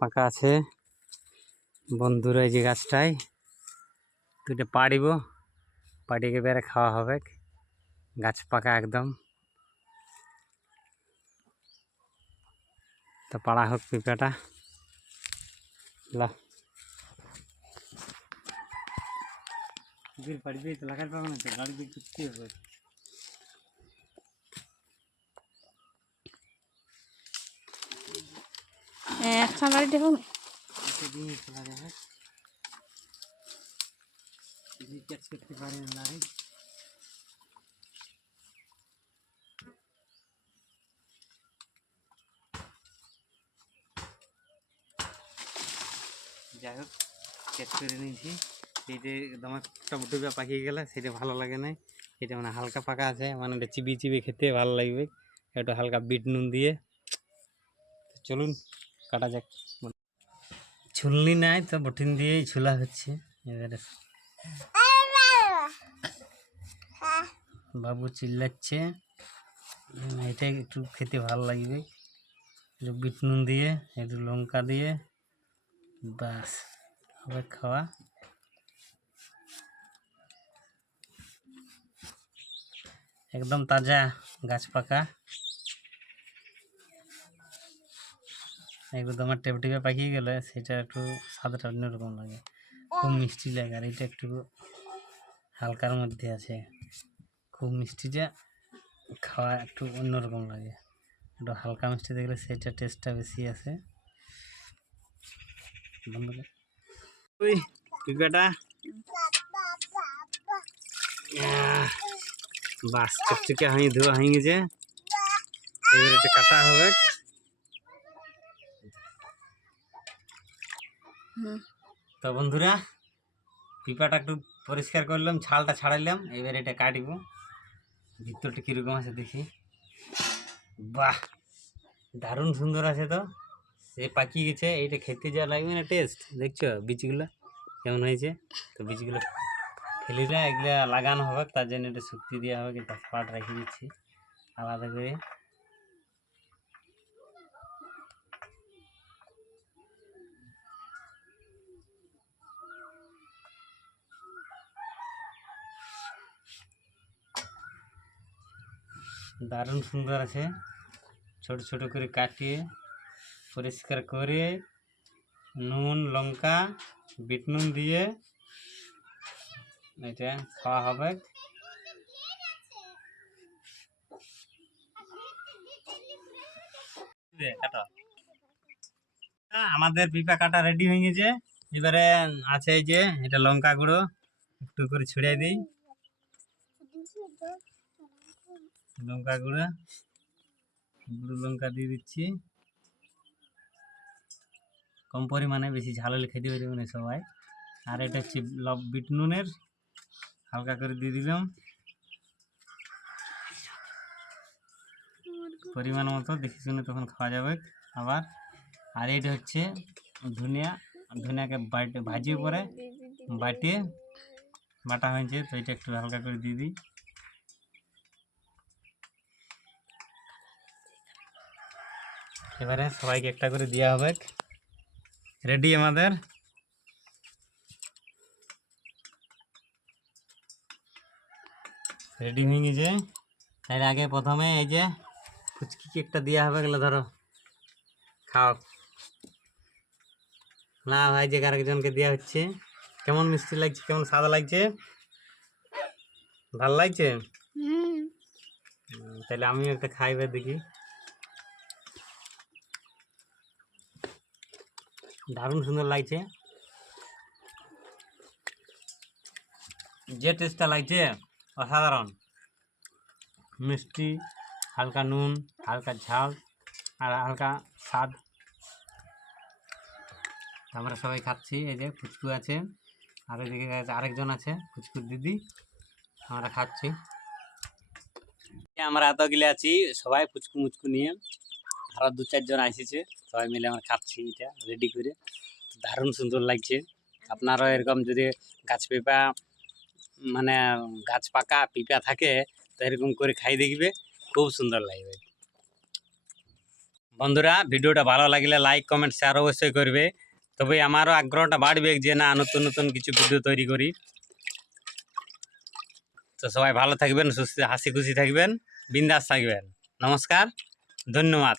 পাকা আছে। বন্ধুরা এই যে গাছটায় দুটো পাড়িব পাড়িয়ে বেড়ে খাওয়া হবে। গাছ পাকা একদম। তো পাড়া হোক পেঁপেটা লা। পাড়বি তো লাগাতে পারব না তো? গাড়ি করতে হবে। বাড়ি দেখুন যাই হোক চেক করে নিয়েছি। সেইটা তোমার টবটুকা পাকিয়ে গেলে, সেটা ভালো লাগে না এটা মানে হালকা পাকা আছে মানে এটা চিবি চিবি খেতে ভালো লাগবে। একটু হালকা বিট নুন দিয়ে। চলুন কাটা যাক। ছুলনি নাই তো, বটিন দিয়েই ছোলা হচ্ছে, এবারে। বাবু চিল্লাচ্ছে এটা একটু খেতে ভালো লাগবে। একটু বিট নুন দিয়ে, একটু লঙ্কা দিয়ে বাস হবে খাওয়া। একদম তাজা, গাছ পাকা। একটু তোমার টেপ টেপে পাকিয়ে গেলে, সেটা একটু স্বাদটা অন্যরকম লাগে। খুব মিষ্টি লাগে, আর এটা একটু হালকার মধ্যে আছে। খুব মিষ্টিটা খাওয়া একটু অন্যরকম লাগে। একটু হালকা মিষ্টি দেখলে সেটা টেস্টটা বেশি আছে বন্ধুরা বাস, চকচকে হয়ে ধোয়া হয়ে গেছে। এবার এটা কাটা হবে। তো বন্ধুরা, পিপাটা একটু পরিষ্কার করলাম, ছালটা ছাড়াইলাম, এবার এটা কাটিব। ভিতরটা কীরকম আছে দেখি। বাহ, দারুণ সুন্দর আছে তো। সে পাকিয়ে গেছে, এইটা খেতে যা লাগবে না টেস্ট দেখছ বীজগুলো কেমন হয়েছে? তো বীজগুলো ফেলি না এগুলা লাগানো হবে, তার জন্য এটা শক্তি দেওয়া হবে কিন্তু পাট রেখে দিচ্ছি, আলাদা করে। দারুণ সুন্দর আছে। ছোট ছোট করে কাটিয়ে পরিষ্কার করে নুন, লঙ্কা, বিট নুন দিয়ে এটা খাওয়া হবে। আমাদের পিপা কাটা রেডি হয়ে গেছে। এবারে আছে এই যে, এটা লঙ্কা গুঁড়ো, একটু করে ছড়িয়ে দিই। লঙ্কা গুঁড়া, গুঁড়ো লঙ্কা দিয়ে দিচ্ছি। কম পরিমাণে বেশি ঝাল হলে খেতে পারবে না সবাই। আর এটা হচ্ছে লব বিট নুনের, হালকা করে দিয়ে দিলাম। পরিমাণ মতো, দেখে শুনে তখন খাওয়া যাবে আবার। আর এটা হচ্ছে ধনিয়া, ধনিয়াকে বাটে ভাজিয়ে পরে বাটিয়ে বাটা হয়েছে, তো এটা একটু হালকা করে দিয়ে দিই। এবারে সবাইকে একটা করে দেওয়া হবে। রেডি আমাদের? রেডি হয়ে গেছে। এর আগে প্রথমে এই যে ফুচকি একটা দেওয়া হবে গেলে ধরো। খাও। না ভাই যে আরেকজনকে দেওয়া হচ্ছে। কেমন মিষ্টি লাগছে কেমন সাদা লাগছে? ভালো লাগছে? তাহলে আমিও একটা খাইবে দেখি। দারুণ সুন্দর লাগছে। যে টেস্টটা লাগছে, অসাধারণ। মিষ্টি, হালকা নুন, হালকা ঝাল, আর হালকা স্বাদ। আমরা সবাই খাচ্ছি, এই যে ফুচকু আছে। আর এদিকে আরেকজন আছে, ফুচকুর দিদি। আমরা খাচ্ছি। আমরা এতগুলো আছি, সবাই ফুচকু মুচকু নিয়ে। আরও দু চারজন আসেছে, সবাই মিলে আমরা খাচ্ছি এটা রেডি করে। দারুণ সুন্দর লাগছে। আপনারও এরকম যদি গাছ পেঁপা মানে গাছ পাকা পিঁপা থাকে, তো এরকম করে খাই দেখবে, খুব সুন্দর লাগবে। বন্ধুরা, ভিডিওটা ভালো লাগলে লাইক কমেন্ট শেয়ার অবশ্যই করবে। তবে আমারও আগ্রহটা বাড়বে যে না, নতুন নতুন কিছু ভিডিও তৈরি করি। তো সবাই ভালো থাকবেন, সুস্থ, হাসি খুশি থাকবেন, বিন্দাস থাকবেন। নমস্কার, ধন্যবাদ।